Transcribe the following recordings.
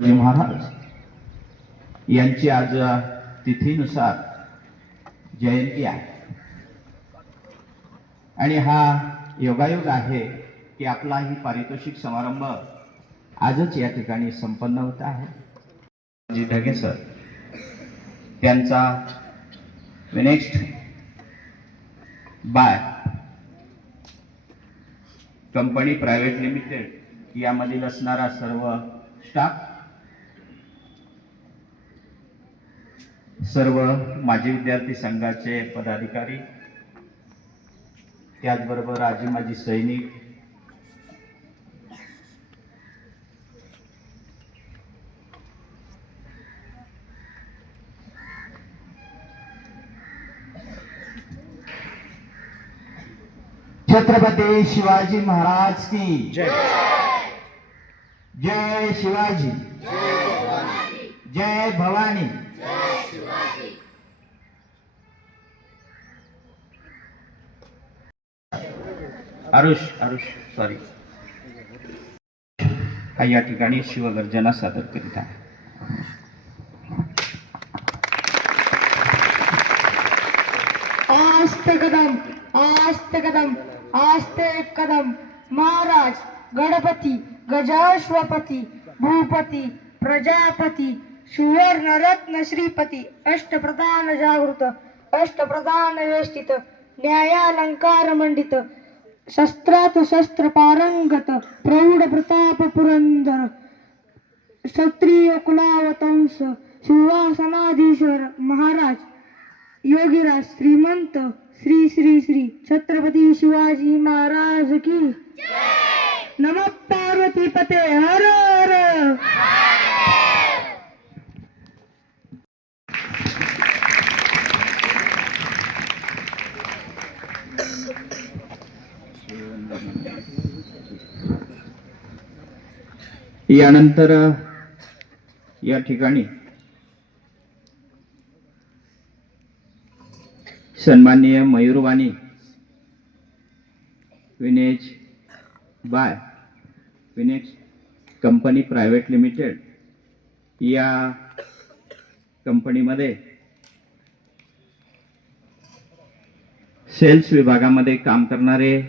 महाराज यांची आज तिथीनुसार जयंती आहे आणि हा योगायोग आहे की आपला ही पारितोषिक समारंभ आजच या ठिकाणी संपन्न होत आहे. जी ढगे सर त्यांचा next by company private limited यामधील असणारा सर्व स्टाफ, सर्व माजी विद्यार्थी संघाचे पदाधिकारी, त्याचबरोबर आजी माजी सैनिक, छत्रपती शिवाजी महाराज की जय. जय शिवाजी, जय भवानी. आरुष सॉरी हा या ठिकाणी शिवगर्जना सादर करीत आहे. आस्ते कदम, आस्ते कदम, आस्ते कदम. महाराज गणपती, गजाश्वपती, भूपती, प्रजापती, सुवर्ण रत्न श्रीपती, अष्टप्रधान जागृत, अष्टप्रधान वेष्टित, न्यायालंकार मंडित, शस्त्रात शस्त्र पारंगत, प्रौढ प्रताप पुरंदर, क्षत्रिय कुलावतंस, सिंहासनाधीश्वर महाराज योगीराज श्रीमंत श्री श्री श्री छत्रपती शिवाजी महाराज की नमः. पार्वती पते हर हर. यानंतर या ठिकाणी सन्माननीय मयूरवाणी विनेज बाय विनेज कंपनी प्रायव्हेट लिमिटेड या कंपनीमध्ये सेल्स विभागामध्ये काम करणारे,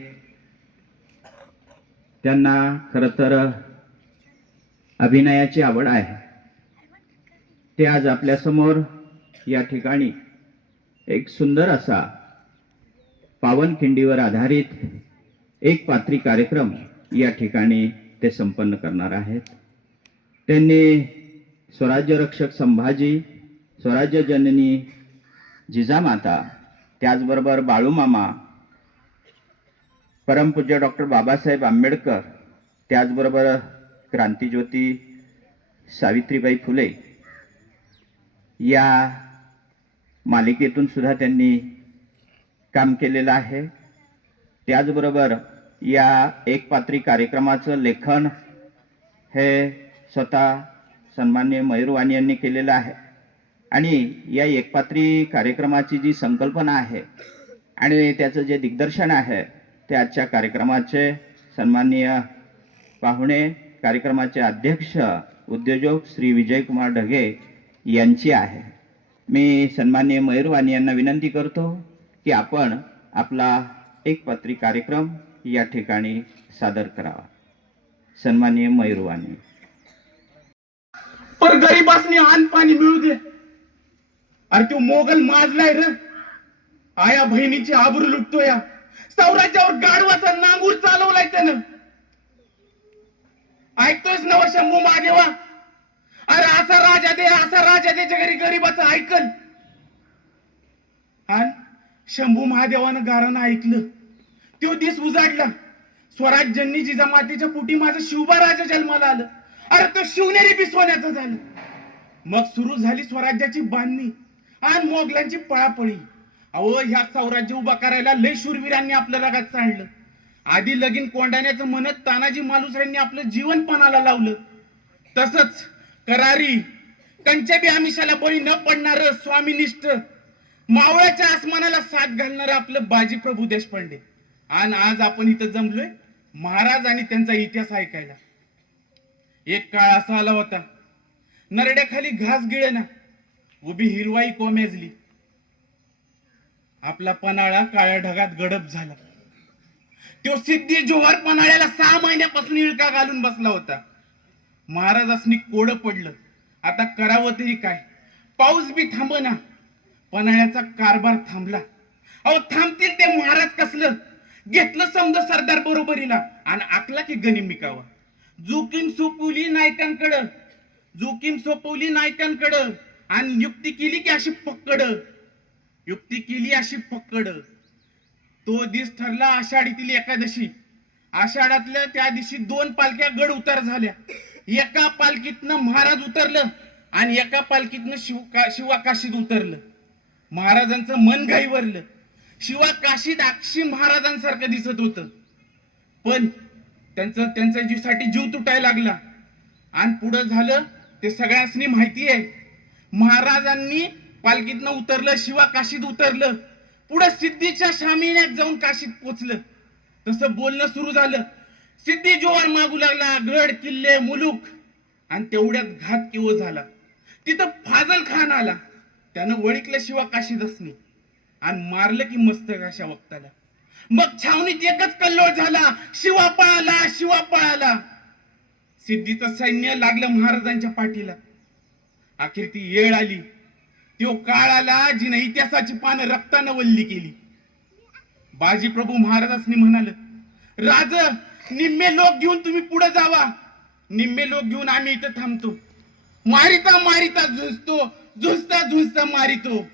त्यांना खरं तर अभिनयाची आवड आहे, ते आज आपल्यासमोर या ठिकाणी एक सुंदर असा पावनखिंडीवर आधारित एक पात्री कार्यक्रम या ठिकाणी ते संपन्न करणार आहेत. त्यांनी स्वराज्य रक्षक संभाजी, स्वराज्य जननी जिजामाता, त्याचबरोबर बाळूमामा, परमपूज्य डॉक्टर बाबासाहेब आंबेडकर, त्याचबरोबर क्रांतिज्योती सावित्रीबाई फुले या मालिकेतून सुद्धा त्यांनी काम केलेलं आहे. त्याचबरोबर या एक पात्री कार्यक्रमाचं लेखन हे स्वतः सन्माननीय मयूरवाणी यांनी केलेलं आहे आणि या एकपात्री कार्यक्रमाची जी संकल्पना आहे आणि त्याचं जे दिग्दर्शन आहे ते आजच्या कार्यक्रमाचे सन्माननीय पाहुणे, कार्यक्रमाचे अध्यक्ष उद्योजक श्री विजयकुमार ढगे यांची आहे. मी सन्माननीय मयूरवाणी यांना विनंती करतो की आपण आपला एक पात्री कार्यक्रम या ठिकाणी सादर करावा. सन्माननीय मयूरवाणी. पर गरीबासनी अन्न पाणी मिळू दे. अरे तो मोगल माजलाय रे, आया बहिणीची आबरू लुटतो. या सौराज्यावर गाढवाचा नांगूर चालवलाय त्यानं. ऐकतोयस ना शंभू महादेवा? अरे असा राजा दे, असा राजा दे, घरी गरीबाचं ऐकल. आणि शंभू महादेवानं गारानं ऐकलं, तो दिस उजाडला. स्वराज्यांनी जिजामातेच्या पोटी माझं शिवबा राजा जन्माला आलं. अरे तो शिवनेरी बी सोन्याचं झालं. मग सुरू झाली स्वराज्याची बांधणी आणि मोगलांची पळापळी. अहो ह्या स्वराज्य उभा करायला लय शूरवीरांनी आपल्या रगात सांडलं. आधी लगीन कोंडाण्याचं म्हणत तानाजी मालुसऱ्यांनी आपलं जीवन पणाला लावलं. तसंच करारी कंचबी आमिषाला बळी न पडणार स्वामीनिष्ठ मावळ्याच्या आसमानाला साथ घालणार आपलं बाजी प्रभू देशपांडे. आणि आज आपण इथं जमलोय महाराज आणि त्यांचा इतिहास ऐकायला. एक काळ असा आला होता नरड्याखाली घास गिळेना, उभी हिरवाई कोमेजली. आपला पन्हाळा काळ्या ढगात गडप झाला. तो सिद्धी जोहर पन्हाळ्याला 6 महिन्यापासून इळका घालून बसला होता. महाराजांनी कोडं पडलं. आता करावं तरी काय? पाऊस बी थांबना, पन्हाळ्याचा कारभार थांबला. अहो थांबतील ते महाराज कसलं? घेतलं समज सरदार बरोबरीला आणि आकला की गनिमिकावा. जोखीम सोपवली नायकांकडं, जोखीम सोपवली नायकांकडं आणि युक्ती केली की अशी पक्कड, युक्ती केली अशी पक्कड. तो दिस ठरला आषाढीतील एकादशी. आषाढातल्या त्या दिवशी 2 पालख्या गड उतार झाल्या. एका पालखीतनं महाराज उतरलं आणि एका पालखीतनं शिवा काशीत उतरलं. महाराजांचं मन घाईवरलं. शिवा काशीत अक्षी महाराजांसारखं दिसत होतं, पण त्यांच्या जीवासाठी जीव तुटायला लागला. आणि पुढं झालं ते सगळ्यांनी माहिती आहे. महाराजांनी पालखीतनं उतरलं, शिवा काशीत उतरलं, पुढे सिद्धीच्या शामियाण्यात जाऊन काशीत पोचलं. तसं बोलणं सुरू झालं. सिद्धी जोहर मागू लागला, गड किल्ले मुलूक, आणि तेवढ्यात घात केव झाला. तिथं फाजल खान आला. त्यानं ओळखलं शिवा काशीदासनी आणि मारलं की मस्तक अशा वक्ताला. मग छावणीत एकच कल्लोळ झाला, शिवा पळाला, शिवा पळाला. सिद्धीचं सैन्य लागलं महाराजांच्या पाठीला. अखेर ती येळ आली, तो काळ आला जिने इतिहासाची पानं रक्तानं वल्ली केली. बाजी प्रभू महाराजांनी म्हणाल, राज निम्मे लोक घेऊन तुम्ही पुढे जावा, निम्मे लोक घेऊन आम्ही इथं थांबतो. मारिता मारिता झुजतो, झुजता झुजता मारितो.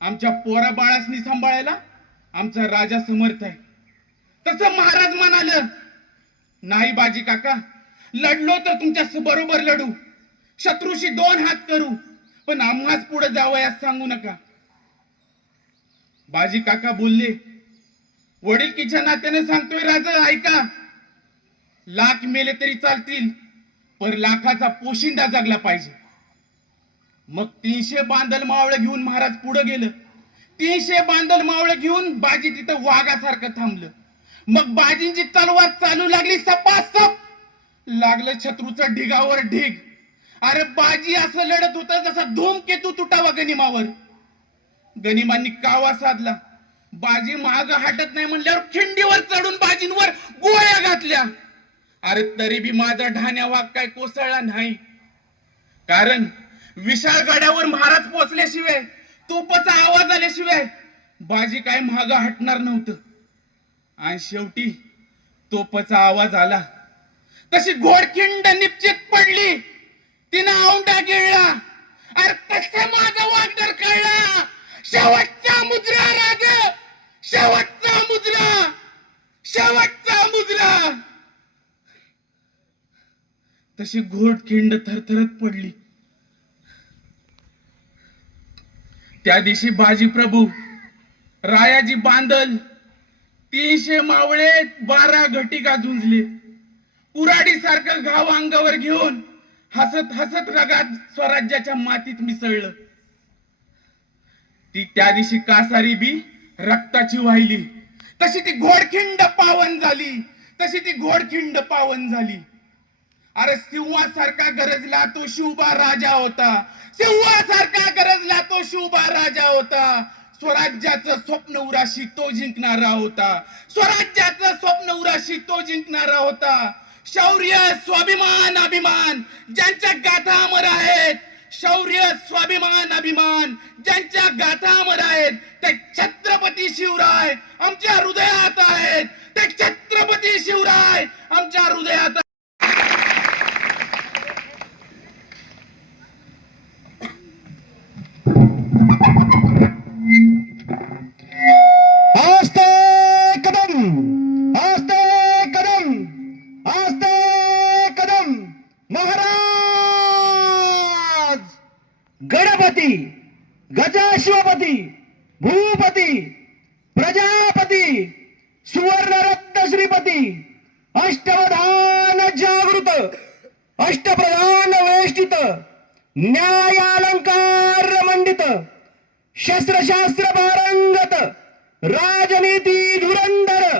आमच्या पोरा बाळासनी सांभाळायला आमचा राजा समर्थ आहे. तसं महाराज म्हणाल, नाही बाजी काका, लढलो तर तुमच्या बरोबर लढू, शत्रूशी 2 हात करू, पण आम्हाच पुढे जावयास सांगू नका. बाजी काका बोलले, वडीलकीच्या नात्याने सांगतोय राजा ऐका. लाख मेले तरी चालतील, पर लाखाचा पोशिंदा जगला पाहिजे. मग 300 बांदल मावळ घेऊन महाराज पुढे गेलं. 300 बांदल मावळ घेऊन बाजी तिथं वाघासारखं थांबलं. मग बाजींची तलवार चालू लागली, सपासप लागलं शत्रूचं ढिगावर ढिग. अरे बाजी असं लढत होतं जसं धूमकेतू तुटावा गनिमावर. गनिमांनी कावा साधला. बाजी माग हटत नाही म्हणल्यावर खिंडीवर चढून बाजींवर गोळ्या घातल्या. अरे तरी बी माझा ढाण्या वाघ काय कोसळला नाही, कारण विशाळ गडावर महाराज पोचल्याशिवाय, तोपाचा आवाज आल्याशिवाय बाजी काय माग हटणार नव्हतं. आणि शेवटी तोपाचा आवाज आला तशी घोडखिंड निश्चित पडली. तिनं औंढा गिळला. अरे कसं माझा वागदर कळला. शेवटचा मुजरा राज, शेवटचा मुजरा, शेवटचा मुजरा. तशी घोडखिंड थरथरत पडली. त्या दिवशी बाजी प्रभू, रायाजी बांदल, 300 मावळे, 12 घटिका झुंजले. कुराडी सारखं घाव अंगावर घेऊन हसत हसत रगात स्वराज्याच्या मातीत मिसळलं. ती त्या दिवशी कासारी बी रक्ताची वाहिली. तशी ती घोडखिंड पावन झाली, तशी ती घोडखिंड पावन झाली. अरे सिंहासारखा गरजला तो शिवबा राजा होता, सिंहासारखा गरजला तो शिवबा राजा होता. स्वराज्याचं स्वप्न उराशी तो जिंकणारा होता, स्वराज्याचं स्वप्न उराशी तो जिंकणारा होता. शौर्य, स्वाभिमान, अभिमान ज्यांच्या गाथा अमर आहेत, शौर्य, स्वाभिमान, अभिमान ज्यांच्या गाथा अमर आहेत, ते छत्रपती शिवराय आमच्या हृदयात आहेत. ते छत्रपती शिवराय आमच्या हृदयात. गणपती, गजाश्वपती, भूपती, प्रजापती, सुवर्णरत्न श्रीपती, अष्टवधान जागृत, अष्टप्रधान वेष्टित, न्यायालंकार मंडित, शस्त्रशास्त्र पारंगत, राजनीती धुरंधर,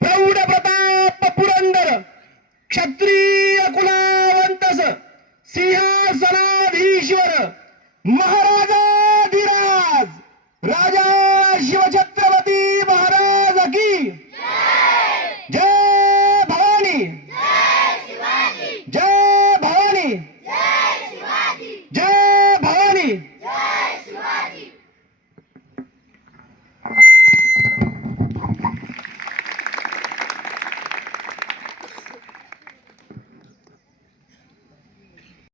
प्रौढ प्रताप पुरंदर, क्षत्रिय कुलावंतस, सिंहासना महाराजा